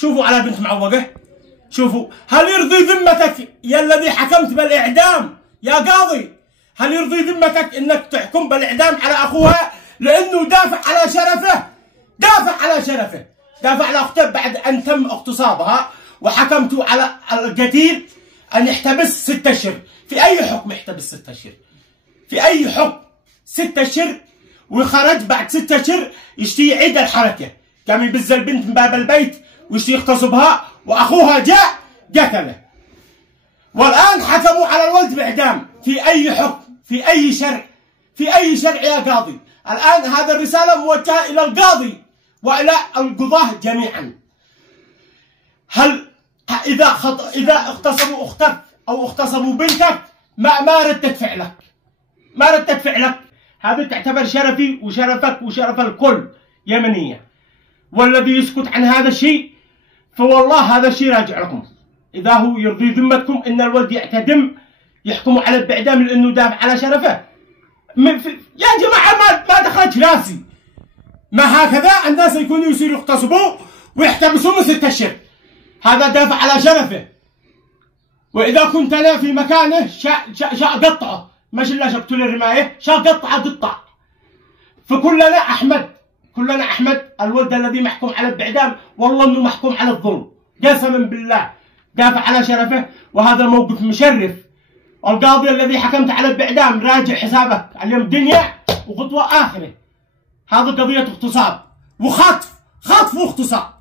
شوفوا على بنت معوقة، شوفوا. هل يرضي ذمتك يا الذي حكمت بالإعدام يا قاضي، هل يرضي ذمتك انك تحكم بالإعدام على أخوها لأنه دافع على شرفه، دافع على شرفه، دافع على أخته بعد أن تم اغتصابها، وحكمتوا على القتيل أن يحتبس 6 أشهر. في أي حكم يحتبس 6 أشهر؟ في أي حكم 6 أشهر؟ وخرج بعد 6 أشهر يشتي يعيد الحركة، قام يبز البنت من باب البيت ويشتي يغتصبها، وأخوها جاء قتله. والآن حكموا على الولد بإعدام. في أي حكم؟ في أي شرع؟ في أي شرع يا قاضي؟ الآن هذه الرسالة موجهة إلى القاضي وإلى القضاة جميعا. هل إذا اغتصبوا أختك أو اغتصبوا بنتك ما ردت فعلك؟ ما ردت فعلك؟ هذا تعتبر شرفي وشرفك وشرف الكل يمنية. والذي يسكت عن هذا الشيء فوالله هذا الشيء راجع لكم. إذا هو يرضي ذمتكم إن الولد يعتدم يحكموا عليه بإعدام لأنه دافع على شرفه. يا جماعة ما دخلت راسي. ما هكذا الناس يكونوا يصيروا يغتصبوا ويحتبسوا من 6 أشهر. هذا دافع على شرفه. وإذا كنت أنا في مكانه شاء قطعه، مش إلا شقتوا الرماية، شاء قطع. فكلنا أحمد، كلنا أحمد الولد الذي محكوم عليه بإعدام، والله إنه محكوم على الظلم قسما بالله، دافع على شرفه. وهذا موقف مشرف. القاضي الذي حكمت عليه بإعدام راجع حسابك اليوم الدنيا وخطوة آخرة. هذا قضية اغتصاب وخطف واغتصاب.